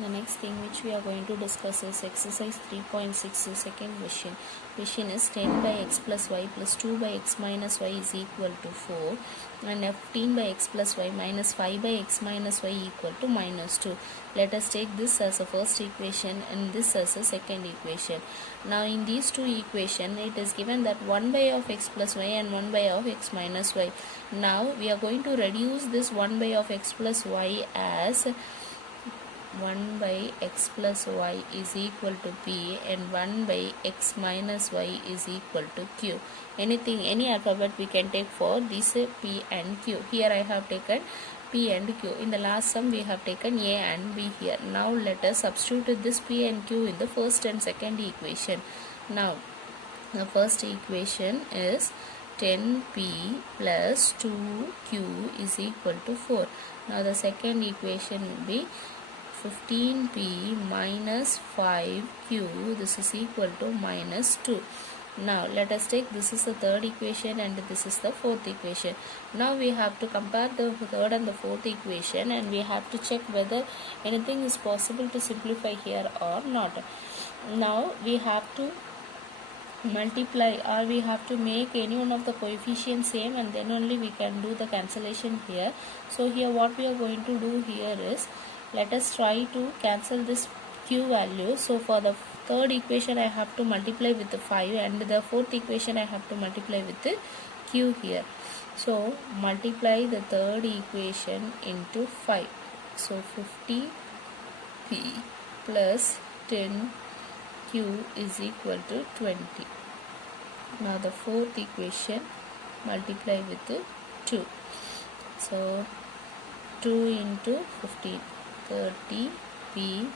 The next thing which we are going to discuss is exercise 3.6 second question. Question is 10 by x plus y plus 2 by x minus y is equal to 4 and 15 by x plus y minus 5 by x minus y equal to minus 2. Let us take this as a first equation and this as a second equation. Now in these two equations it is given that 1 by of x plus y and 1 by of x minus y. Now we are going to reduce this 1 by of x plus y as 1 by x plus y is equal to p and 1 by x minus y is equal to q. Any alphabet we can take for this p and q. Here I have taken p and q. In the last sum we have taken a and b here. Now let us substitute this p and q in the first and second equation. Now the first equation is 10p plus 2q is equal to 4. Now the second equation will be 15p minus 5q, this is equal to minus 2. Now let us take this is the third equation and this is the fourth equation. Now we have to compare the third and the fourth equation and we have to check whether anything is possible to simplify here or not. Now we have to multiply or we have to make any one of the coefficients same and then only we can do the cancellation here. So here what we are going to do here is, let us try to cancel this q value. So for the third equation I have to multiply with the 5 and the fourth equation I have to multiply with the q here. So multiply the third equation into 5. So 50p plus 10q is equal to 20. Now the fourth equation multiply with the 2. So 2 into 15. 30p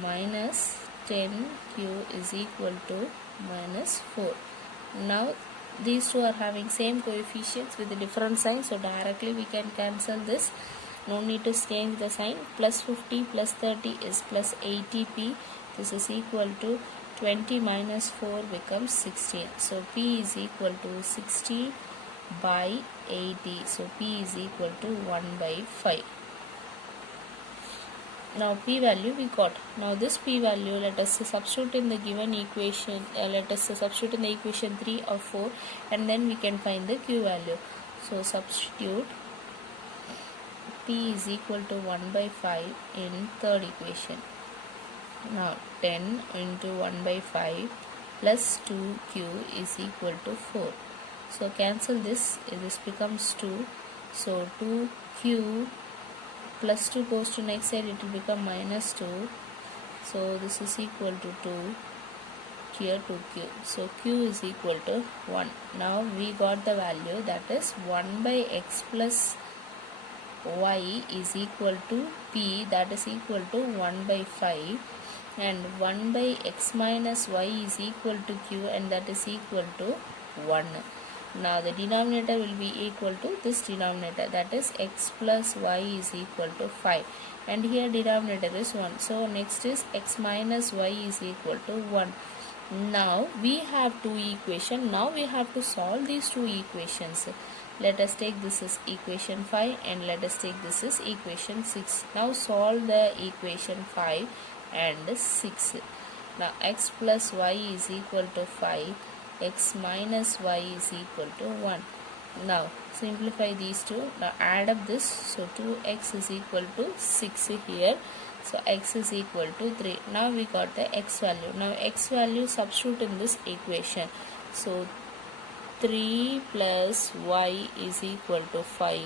minus 10q is equal to minus 4. Now these two are having same coefficients with a different sign, so directly we can cancel this. No need to change the sign. Plus 50 plus 30 is plus 80p. This is equal to 20 minus 4 becomes 16. So p is equal to 60 by 80. So p is equal to 1 by 5. Now p value we got. Now this p value let us substitute in the given equation. Let us substitute in the equation 3 or 4 and then we can find the q value. So substitute p is equal to 1 by 5 in third equation. Now 10 into 1 by 5 plus 2q is equal to 4. So cancel this. This becomes 2. So 2q plus 2 goes to next side, it will become minus 2. So this is equal to 2 here to q. So q is equal to 1. Now we got the value, that is 1 by x plus y is equal to p, that is equal to 1 by 5, and 1 by x minus y is equal to q and that is equal to 1. Now the denominator will be equal to this denominator, that is x plus y is equal to 5 and here denominator is 1. So next is x minus y is equal to 1. Now we have two equations. Now we have to solve these two equations. Let us take this is equation 5 and let us take this is equation 6. Now solve the equation 5 and 6. Now x plus y is equal to 5. X minus y is equal to 1. Now simplify these two. Now add up this. So 2x is equal to 6 here. So x is equal to 3. Now we got the x value. Now x value substitute in this equation. So 3 plus y is equal to 5.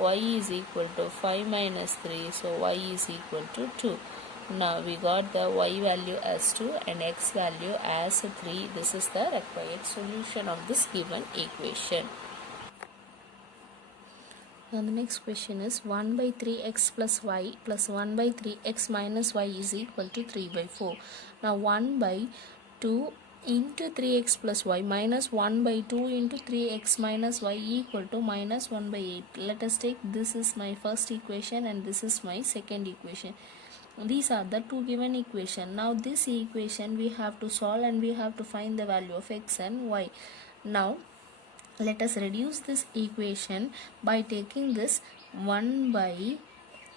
Y is equal to 5 minus 3. So y is equal to 2. Now we got the y value as 2 and x value as 3. This is the required solution of this given equation. Now the next question is 1 by 3x plus y plus 1 by 3x minus y is equal to 3 by 4. Now 1 by 2 into 3x plus y minus 1 by 2 into 3x minus y equal to minus 1 by 8. Let us take this is my first equation and this is my second equation. These are the two given equation. Now this equation we have to solve and we have to find the value of x and y. Now let us reduce this equation by taking this 1 by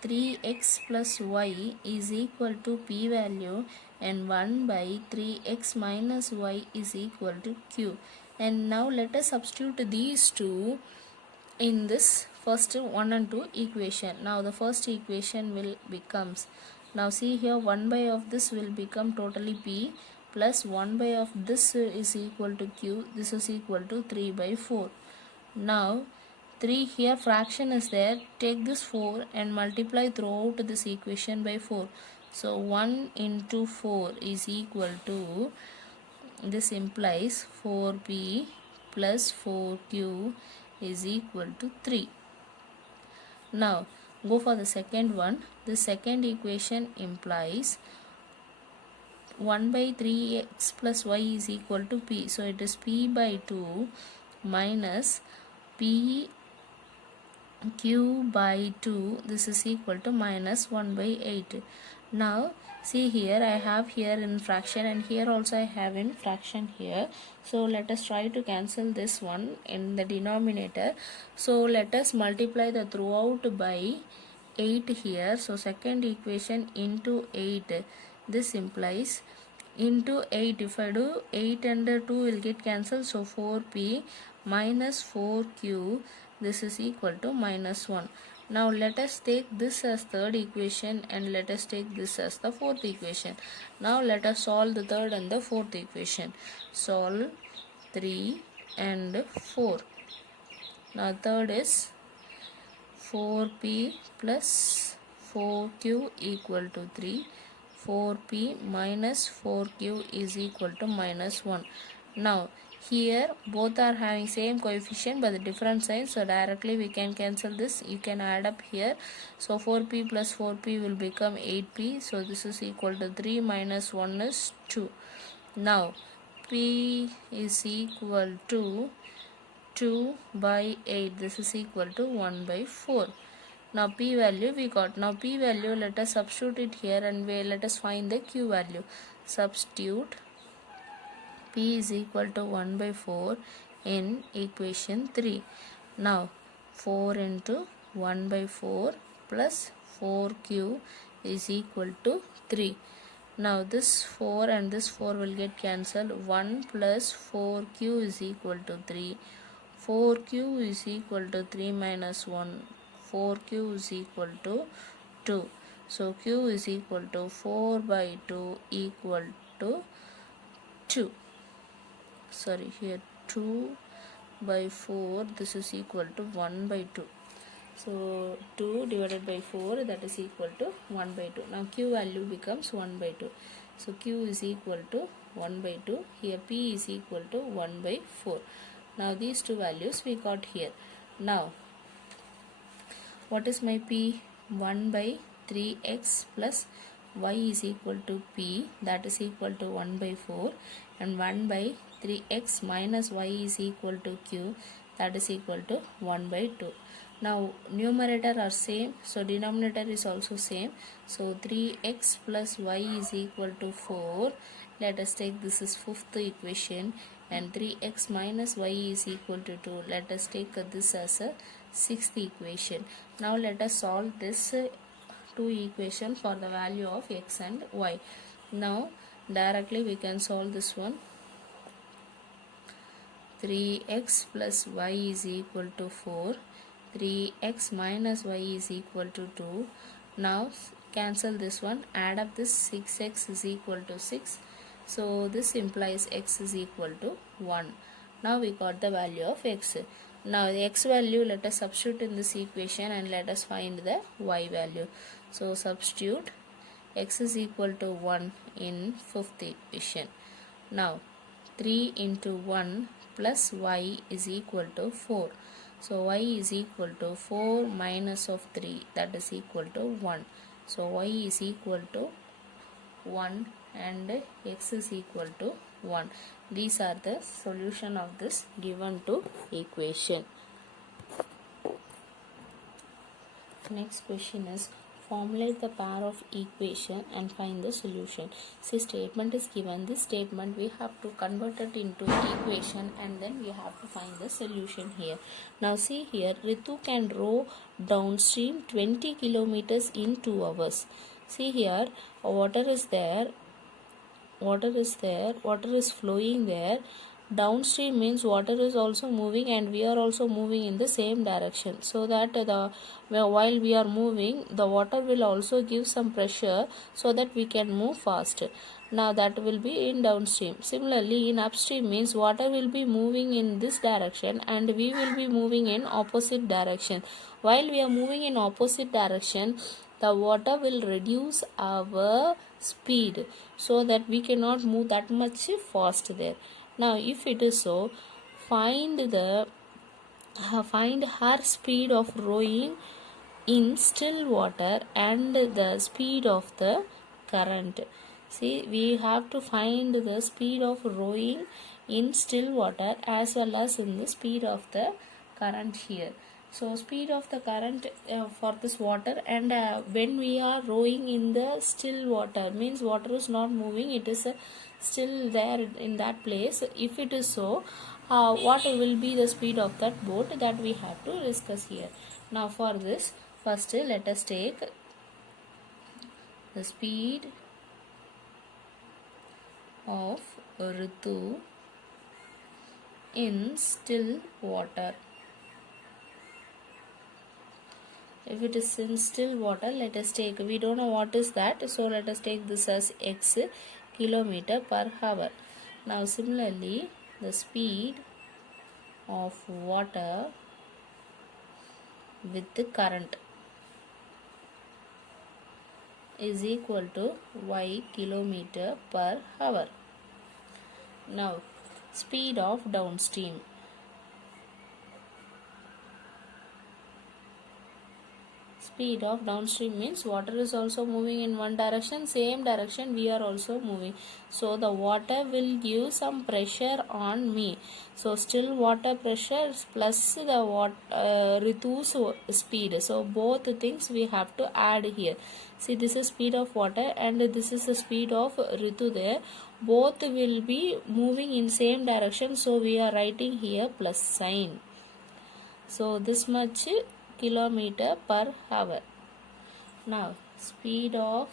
3x plus y is equal to p value and 1 by 3x minus y is equal to q. And now let us substitute these two in this first 1 and 2 equation. Now the first equation will becomes, now see here, 1 by of this will become totally p plus 1 by of this is equal to q. This is equal to 3 by 4. Now 3 here fraction is there, take this 4 and multiply throughout this equation by 4. So 1 into 4 is equal to, this implies 4p plus 4q is equal to 3. Now go for the second one. The second equation implies 1 by 3x plus y is equal to p. So it is p by 2 minus p q by 2. This is equal to minus 1 by 8. Now see here, I have here in fraction and here also I have in fraction here. So let us try to cancel this one in the denominator. So let us multiply the throughout by 8 here. So second equation into 8. This implies into 8. If I do 8 and 2 will get cancelled. So 4p minus 4q. This is equal to minus 1. Now let us take this as third equation and let us take this as the fourth equation. Now let us solve the third and the fourth equation. Solve 3 and 4. Now third is 4p plus 4q equal to 3. 4p minus 4q is equal to minus 1. Now here both are having same coefficient but the different signs, so directly we can cancel this. You can add up here. So 4p plus 4p will become 8p. So this is equal to 3 minus 1 is 2. Now p is equal to 2 by 8. This is equal to 1 by 4. Now p value we got. Now p value, let us substitute it here and let us find the q value. Substitute p is equal to 1 by 4 in equation 3. Now 4 into 1 by 4 plus 4q is equal to 3. Now this 4 and this 4 will get cancelled. 1 plus 4q is equal to 3. 4q is equal to 3 minus 1. 4q is equal to 2. So q is equal to 4 by 2 equal to 2. Sorry, here 2 by 4, this is equal to 1 by 2. So 2 divided by 4, that is equal to 1 by 2. Now q value becomes 1 by 2. So q is equal to 1 by 2. Here p is equal to 1 by 4. Now these two values we got here. Now what is my p? 1 by 3x plus y is equal to p, that is equal to 1 by 4, and 1 by 3x minus y is equal to q, that is equal to 1 by 2. Now numerator are same, so denominator is also same. So 3x plus y is equal to 4. Let us take this is fifth equation, and 3x minus y is equal to 2. Let us take this as a sixth equation. Now let us solve this two equation for the value of x and y. Now directly we can solve this one. 3x plus y is equal to 4. 3x minus y is equal to 2. Now cancel this one, add up this. 6x is equal to 6. So this implies x is equal to 1. Now we got the value of x. Now the x value, let us substitute in this equation and let us find the y value. So substitute x is equal to 1 in fifth equation. Now 3 into 1 plus y is equal to 4. So y is equal to 4 minus of 3, that is equal to 1. So y is equal to 1 and x is equal to 1. These are the solution of this given to equation. Next question is formulate the pair of equation and find the solution. See, statement is given. This statement we have to convert it into equation and then we have to find the solution here. Now see here, Ritu can row downstream 20 kilometers in 2 hours. See here, water is there, water is flowing there. Downstream means water is also moving and we are also moving in the same direction, so that while we are moving, the water will also give some pressure so that we can move faster. Now that will be in downstream. Similarly, in upstream means water will be moving in this direction and we will be moving in opposite direction. While we are moving in opposite direction, the water will reduce our speed so that we cannot move that much fast there. Now if it is so, find her speed of rowing in still water and the speed of the current. See, we have to find the speed of rowing in still water as well as in the speed of the current here. So speed of the current for this water, and when we are rowing in the still water means water is not moving, it is still there in that place. If it is so, what will be the speed of that boat, that we have to discuss here. Now for this, first let us take the speed of Ritu in still water. If it is in still water, let us take, we don't know what is that, so let us take this as x kilometer per hour. Now similarly, the speed of water with the current is equal to y kilometer per hour. Now speed of downstream. Speed of downstream means water is also moving in one direction, same direction we are also moving, so the water will give some pressure on me. So still water pressure plus the Ritu's speed, so both things we have to add here. See, this is speed of water and this is the speed of Ritu there. Both will be moving in same direction, so we are writing here plus sign. So this much kilometer per hour. Now speed of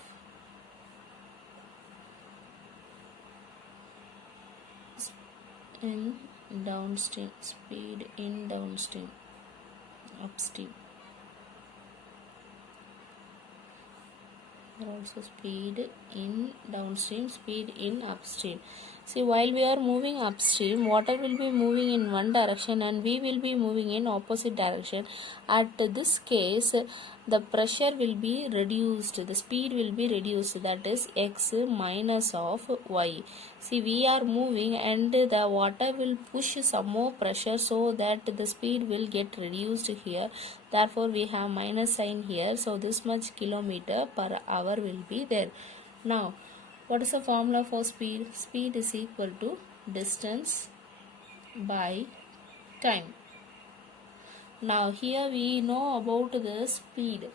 in downstream, speed in downstream, upstream, or also speed in downstream, speed in upstream. See, while we are moving upstream, water will be moving in one direction and we will be moving in opposite direction. At this case, the pressure will be reduced, the speed will be reduced, that is x minus of y. See, we are moving and the water will push some more pressure, so that the speed will get reduced here. Therefore, we have minus sign here. So, this much kilometer per hour will be there. Now, what is the formula for speed? Speed is equal to distance by time. Now here we know about the speed,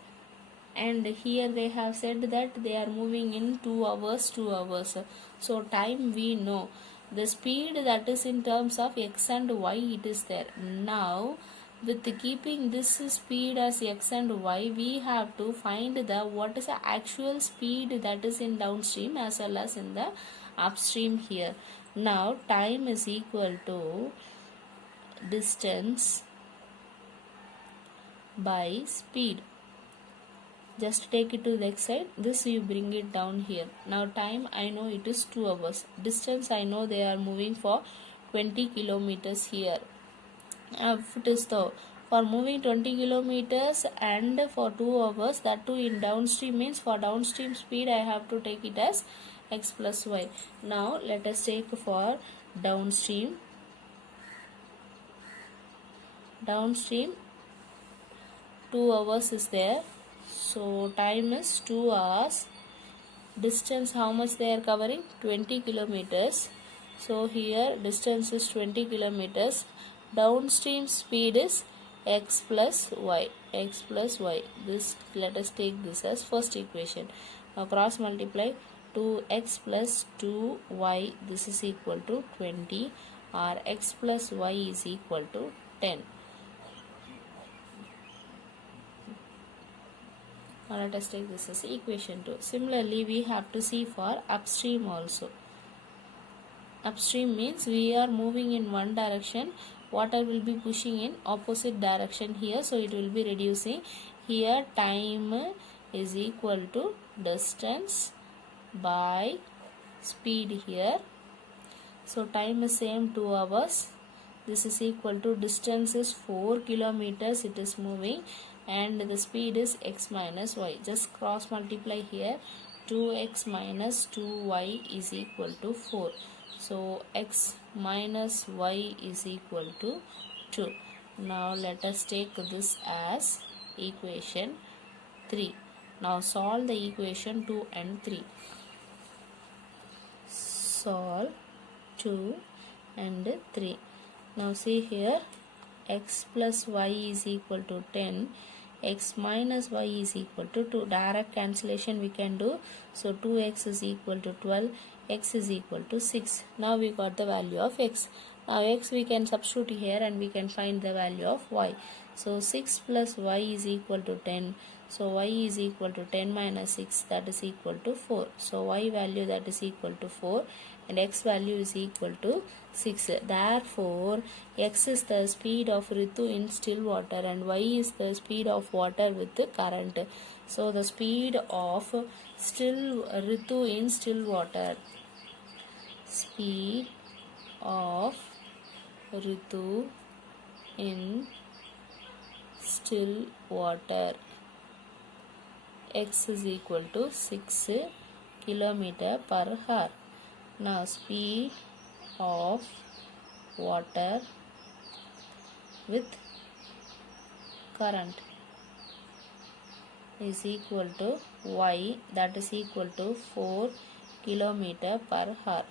and here they have said that they are moving in 2 hours, 2 hours. So time we know. The speed, that is in terms of x and y, it is there. Now with keeping this speed as x and y, we have to find the what is the actual speed that is in downstream as well as in the upstream here. Now time is equal to distance by speed. Just take it to the next side, this you bring it down here. Now time I know it is 2 hours, distance I know they are moving for 20 kilometers here. If it is the for moving 20 kilometers and for 2 hours, that too in downstream means for downstream speed I have to take it as x plus y. Now let us take for downstream. Downstream 2 hours is there, so time is 2 hours. Distance how much they are covering? 20 kilometers. So here distance is 20 kilometers. Downstream speed is x plus y, x plus y. This, let us take this as first equation. Now cross multiply 2x plus 2y, this is equal to 20, or x plus y is equal to 10. Now let us take this as equation 2. Similarly, we have to see for upstream also. Upstream means we are moving in one direction, water will be pushing in opposite direction here, so it will be reducing. Here time is equal to distance by speed here. So time is same 2 hours. This is equal to distance is 4 kilometers it is moving, and the speed is x minus y. Just cross multiply here. 2x minus 2y is equal to 4. So x minus y is equal to 2. Now let us take this as equation 3. Now solve the equation 2 and 3. Solve 2 and 3. Now see here, x plus y is equal to 10, x minus y is equal to 2. Direct cancellation we can do. So 2x is equal to 12, x is equal to 6. Now we got the value of x. Now x we can substitute here and we can find the value of y. So 6 plus y is equal to 10. So y is equal to 10 minus 6, that is equal to 4. So y value that is equal to 4 and x value is equal to 6. Therefore, x is the speed of Ritu in still water and y is the speed of water with the current. So the speed of Ritu in still water. Speed of Ritu in still water. X is equal to 6 km per hour. Now speed of water with current is equal to y, that is equal to 4 km per hour.